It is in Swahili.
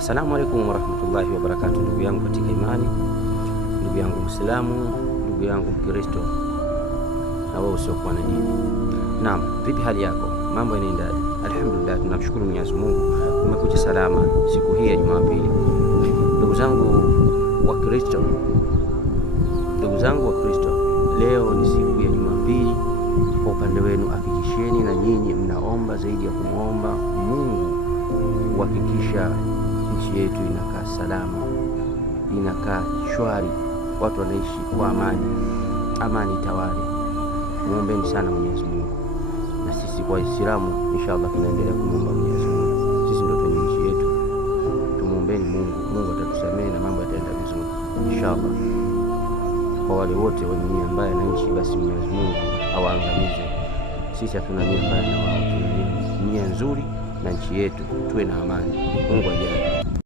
Assalamu alaikum warahmatullahi wabarakatuh, ndugu yangu katika imani, ndugu yangu Muislamu, ndugu yangu Mkristo na wewe usiokuwa na dini. Naam, vipi hali yako? Mambo yanaendaje? Alhamdulillah, tunamshukuru Mwenyezi Mungu umekuja salama siku hii ya Jumapili. Ndugu zangu wa Kristo, leo ni siku ya Jumapili. Kwa upande wenu hakikisheni na nyinyi mnaomba zaidi ya kumwomba Mungu kuhakikisha nchi yetu inakaa salama, inakaa shwari, watu wanaishi kwa amani tawali. Muombeni sana Mwenyezi Mungu, na sisi kwa Waislamu inshallah tunaendelea kumwomba Mwenyezi Mungu. Sisi ndio kwenye nchi yetu, tumuombeni Mungu. Mungu atatusamehe na mambo yataenda vizuri inshallah. Kwa wale wote wenye nia mbaya na nchi, basi Mwenyezi Mungu awaangamize. Sisi hatuna nia mbaya na wao, tuna nia nzuri na nchi yetu, tuwe na amani. Mungu ajalie.